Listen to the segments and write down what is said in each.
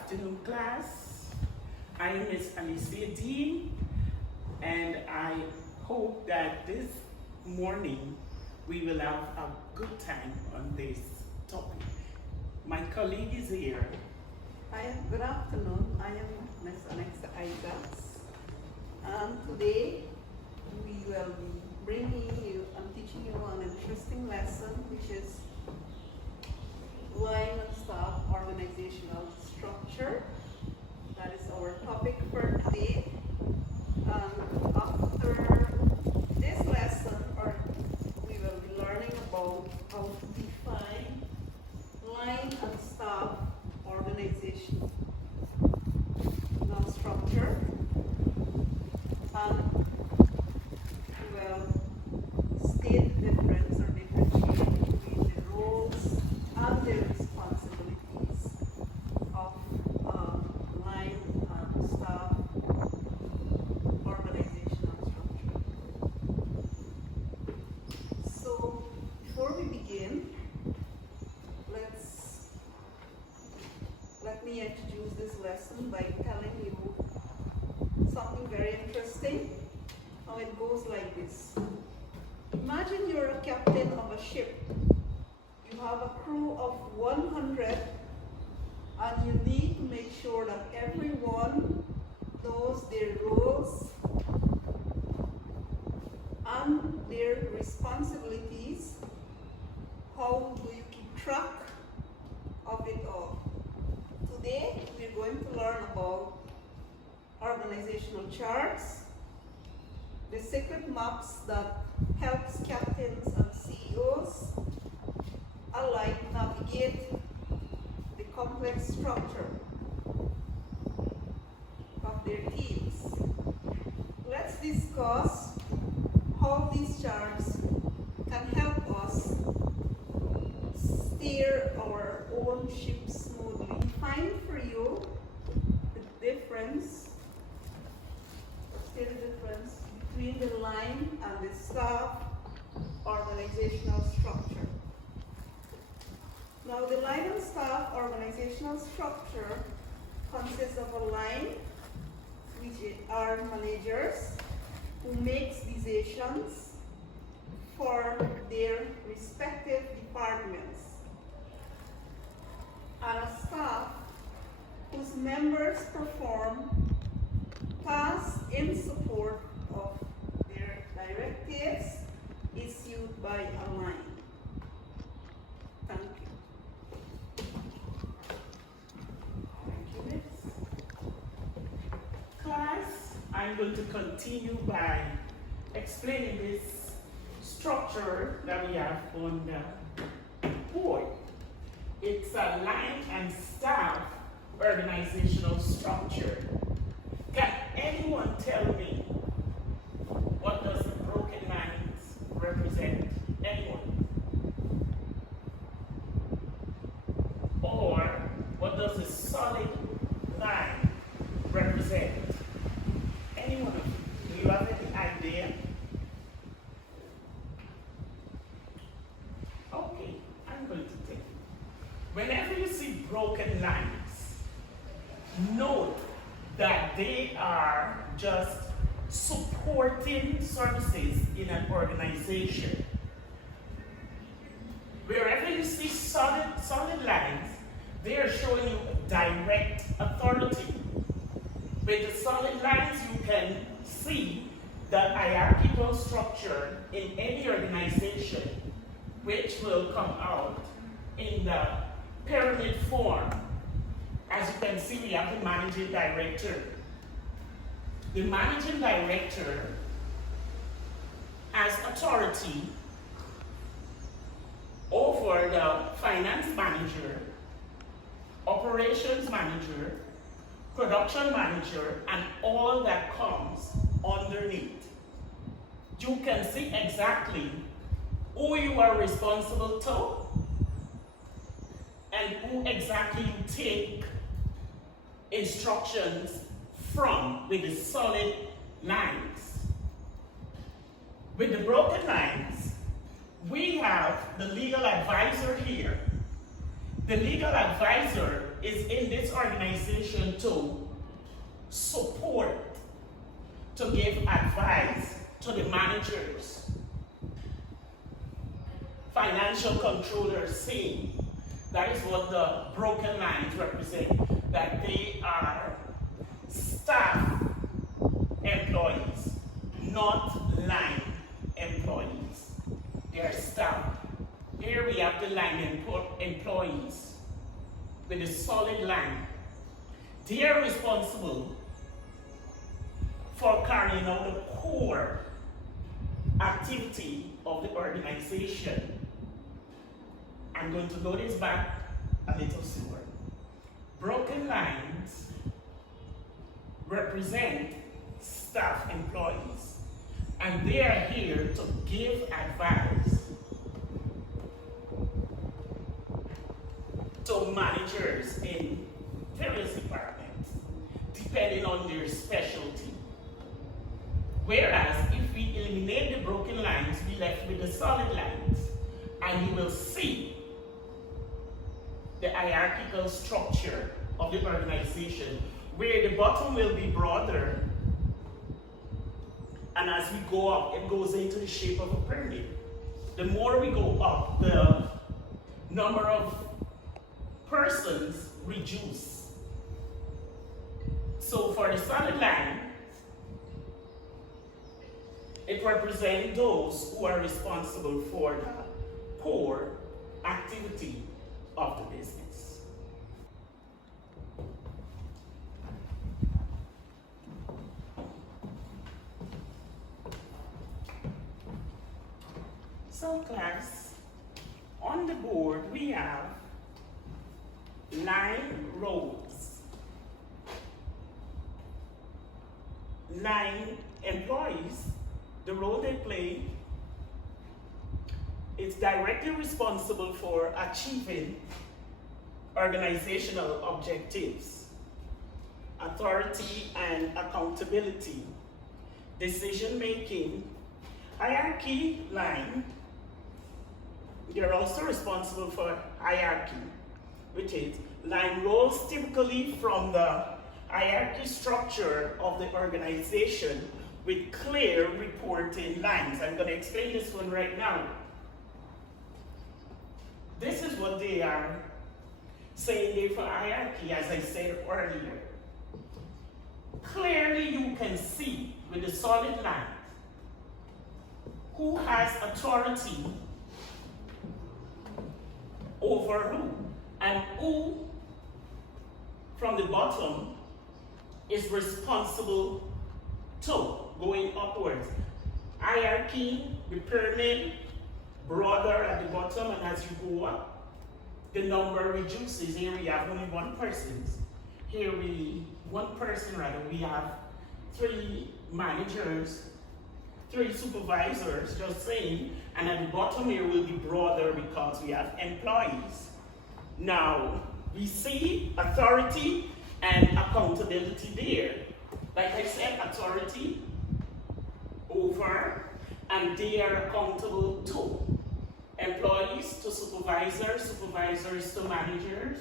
afternoon, class. I'm Miss Alicia Dean, and I hope that this morning we will have a good time on this topic. My colleague is here. Hi, good afternoon. I am Ms. Alexa Isaacs. Today we will be bringing you and teaching you an interesting lesson, which is line and staff organizational structure. That is our topic for today. After this lesson, we will be learning about how to define line and staff organizational structure, and we will state the difference or differentiate between the roles and the responsibilities of line and staff organizational structure. So before we begin, let me introduce this lesson by telling you something very interesting. How it goes like this. Imagine you're a captain of a ship. You have a crew of 100, and you need to make sure that everyone knows their roles and their responsibilities. How do you keep track of it all? Today, we're going to learn about organizational charts, the secret maps that helps captains and CEOs alike navigate the complex structure of their teams. Let's discuss how these charts can help us steer our own ship smoothly. Find for you the difference between the line and the staff organizational structure. Now, the line and staff organizational structure consists of a line, which are managers who makes decisions for their respective departments, and a staff whose members perform tasks in support of their directives issued by a line. Thank you. Thank you, Miss. Class, I'm going to continue by explaining this structure that we have on the board. It's a line and staff organizational structure. Can anyone tell me what does the broken lines represent? Anyone? Or what does the solid line represent? Anyone? Do you have any idea? Okay, I'm going to tell you. Whenever you see broken lines, note that they are just supporting services in an organization. Wherever you see solid lines, they are showing you direct authority. With the solid lines, you can see the hierarchical structure in any organization, which will come out in the pyramid form. As you can see, we have the managing director. The managing director has authority over the finance manager, operations manager, production manager, and all that comes underneath. You can see exactly who you are responsible to and who exactly you take instructions from with the solid lines. With the broken lines, we have the legal advisor here. The legal advisor is in this organization to support, to give advice to the managers. Financial controllers say that is what the broken lines represent, that they are staff employees, not line employees. They are staff. Here we have the line employees with a solid line. They are responsible for carrying out the core activity of the organization. I'm going to go this back a little slower. Broken lines represent staff employees, and they are here to give advice to managers in various departments, depending on their specialty. Whereas if we eliminate the broken lines, we left with the solid lines, and you will see the hierarchical structure of the organization, where the bottom will be broader, and as we go up, it goes into the shape of a pyramid. The more we go up, the number of persons reduce. So for the solid line, it represents those who are responsible for the core activity of the business. So class, on the board we have line roles. Line employees, the role they play is directly responsible for achieving organizational objectives, authority and accountability, decision making, hierarchy line. They're also responsible for hierarchy, which is line roles typically from the hierarchy structure of the organization with clear reporting lines. I'm going to explain this one right now. This is what they are saying there for hierarchy, as I said earlier. Clearly you can see with the solid line who has authority over who, and who from the bottom is responsible to, going upwards. Hierarchy, the pyramid, broader at the bottom, and as you go up, the number reduces. Here we have only one person. We have 3 managers, 3 supervisors, just saying, and at the bottom here will be broader because we have employees. Now, we see authority and accountability there. Like I said, authority over, and they are accountable to employees, to supervisors, supervisors to managers,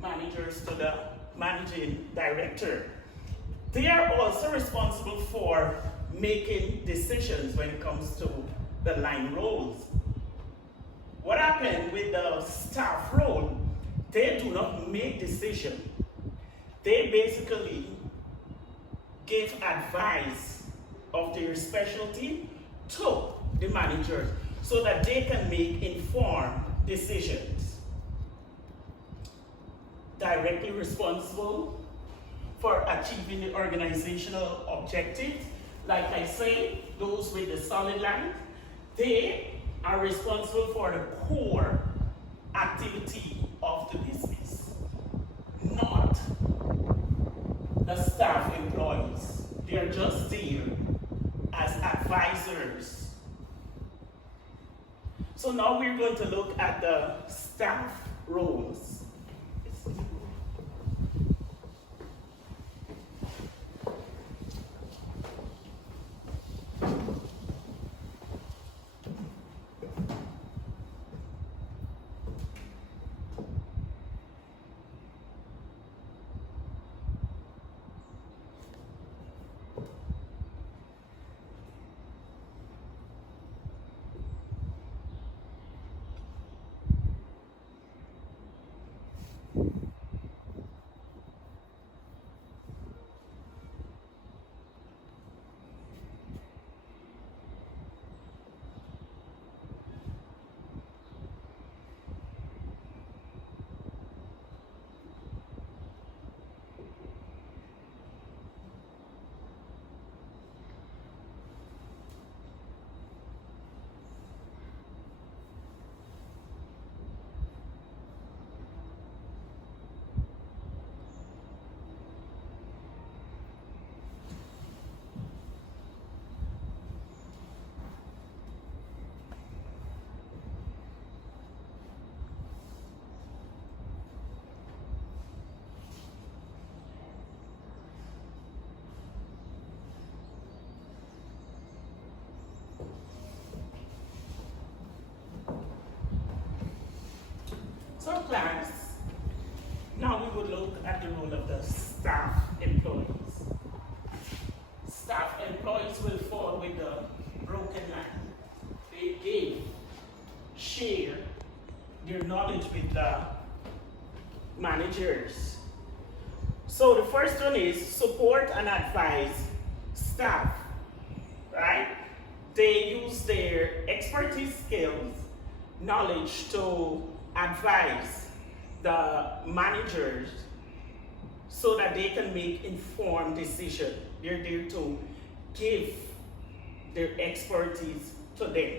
managers to the managing director. They are also responsible for making decisions when it comes to the line roles. What happened with the staff role? They do not make decisions. They basically give advice of their specialty to the managers so that they can make informed decisions. Directly responsible for achieving the organizational objectives. Like I say, those with the solid line, they are responsible for the core activity of the business, not the staff employees. They are just there as advisors. So now we're going to look at the staff roles. the role of the staff employees. Staff employees will fall with the broken line. They share their knowledge with the managers. So the first one is support and advise staff, right? They use their expertise, skills, knowledge to advise the managers so that they can make informed decisions. They're there to give their expertise to them.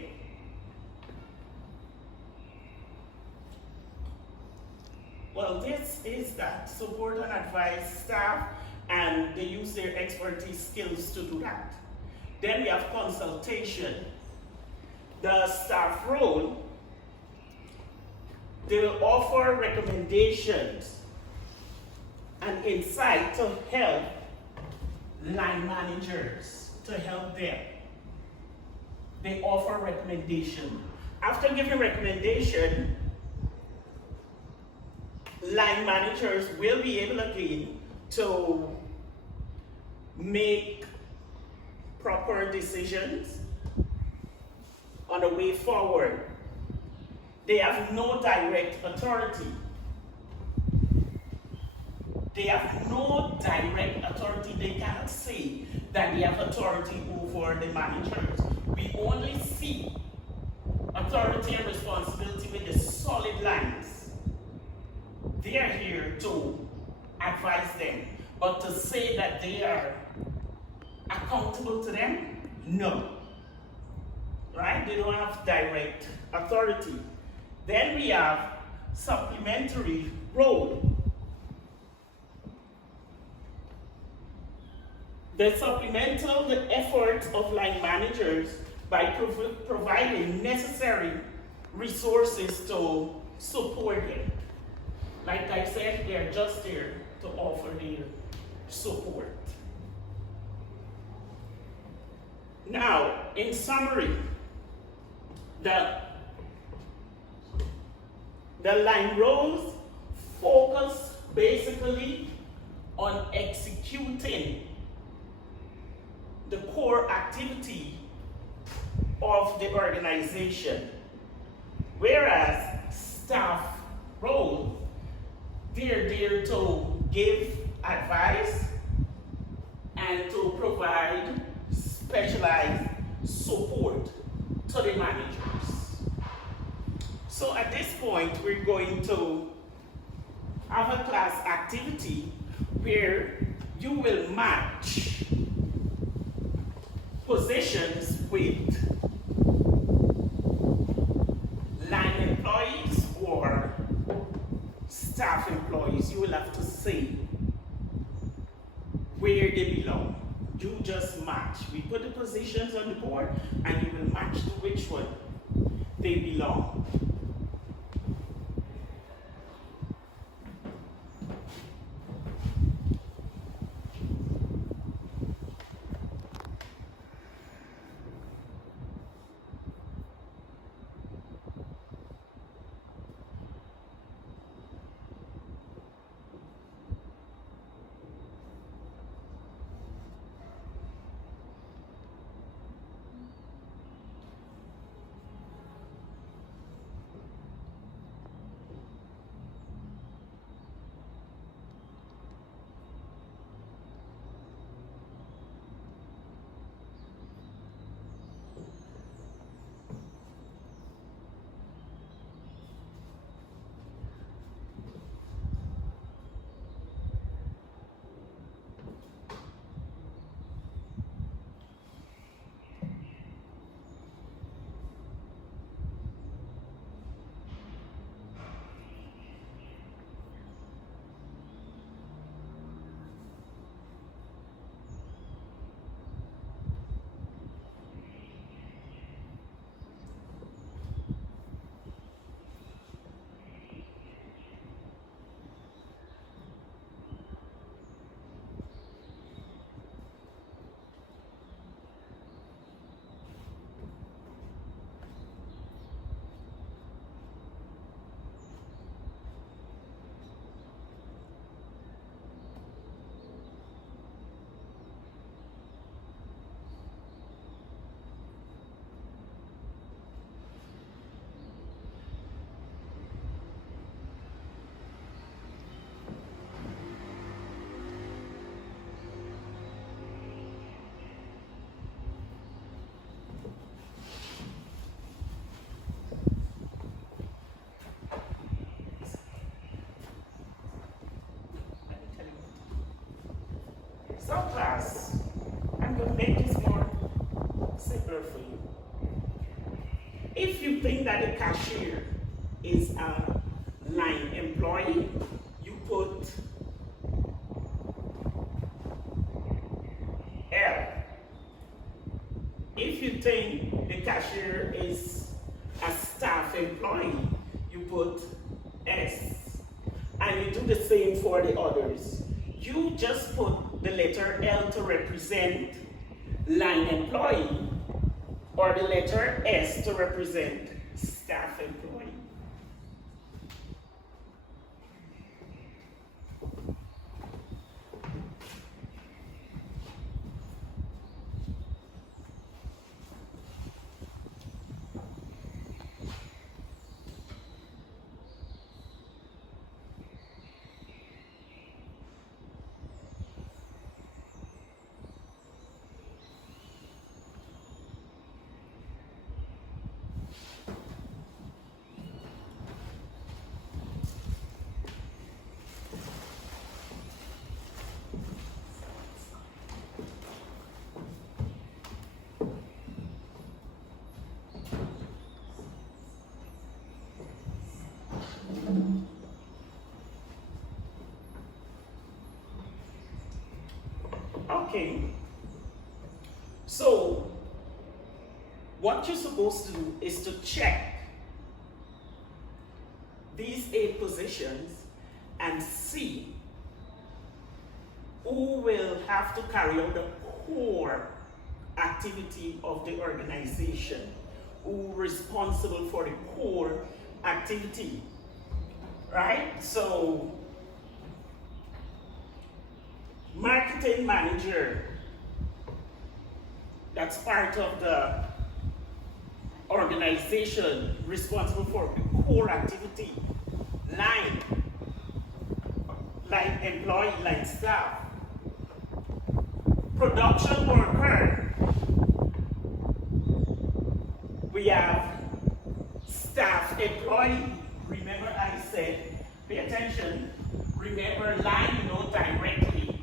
Well, this is that, support and advise staff, and they use their expertise skills to do that. Then we have consultation. The staff role, they will offer recommendations and insight to help line managers, to help them. They offer recommendation. After giving recommendation, line managers will be able again to make proper decisions on the way forward. They have no direct authority. They have no direct authority. They cannot say that they have authority over the managers. We only see authority and responsibility with the solid lines. They are here to advise them, but to say that they are accountable to them, no. Right? They don't have direct authority. Then we have supplementary role. They supplemental the efforts of line managers by providing necessary resources to support them. Like I said, they're just there to offer their support. Now, in summary, the line roles focus basically on executing the core activity of the organization, whereas staff roles, they're there to give advice and to provide specialized support to the managers. So at this point, we're going to have a class activity where you will match positions with line employees or staff employees. You will have to say where they belong. You just match. We put the positions on the board and you will match to which one they belong. So class, I'm going to make this more simpler for you. If you think that a cashier is a line employee, you put L. If you think the cashier is a staff employee, you put S. And you do the same for the others. You just put the letter L to represent line employee, or the letter S to represent staff employee. Okay, so what you're supposed to do is to check these 8 positions and see who will have to carry out the core activity of the organization, who responsible for the core activity, right? So marketing manager, that's part of the organization responsible for the core activity. Line employee, line staff. Production worker, we have staff employee. Remember I said, pay attention, remember line, you know, directly.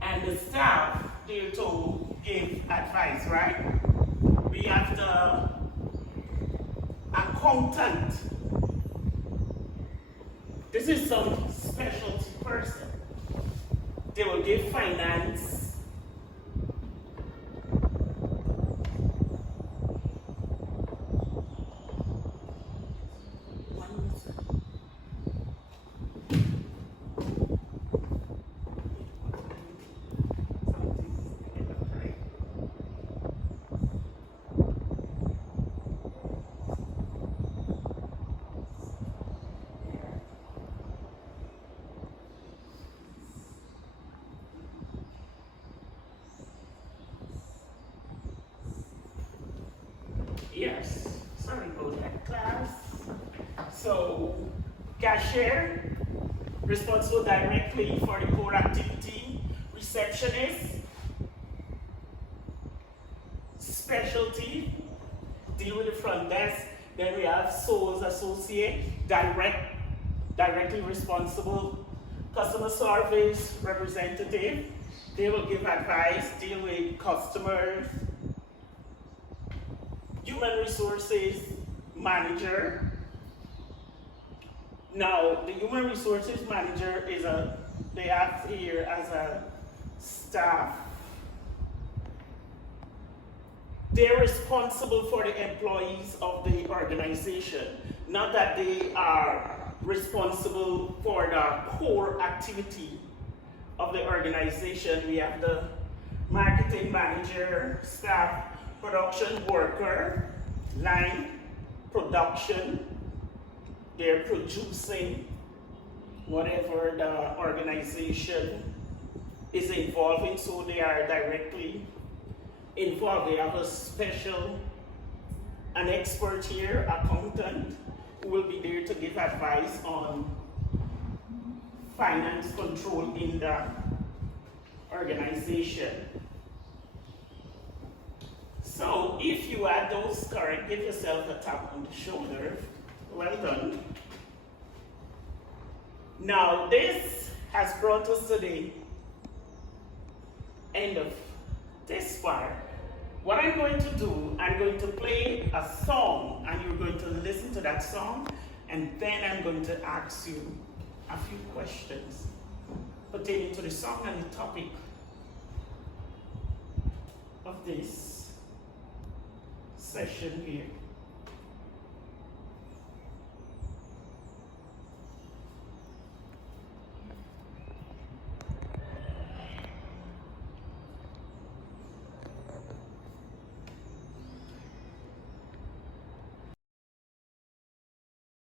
And the staff, they're to give advice, right? We have the accountant. This is some specialty person. They will give finance. Yes, sorry about that, class. So, cashier, responsible directly for the core activity. Receptionist, specialty, deal with the front desk. Then we have sales associate, directly responsible. Customer service representative, they will give advice, deal with customers. Human resources manager. Now, the human resources manager is they act here as a staff. They're responsible for the employees of the organization, not that they are responsible for the core activity of the organization. We have the marketing manager, staff, production worker, line, production. They're producing whatever the organization is involved in, so they are directly involved. They have a special, an expert here, accountant, who will be there to give advice on finance control in the organization. So if you add those correct, give yourself a tap on the shoulder. Well done. Now this has brought us to the end of this part. What I'm going to do, I'm going to play a song and you're going to listen to that song, and then I'm going to ask you a few questions pertaining to the song and the topic of this session here.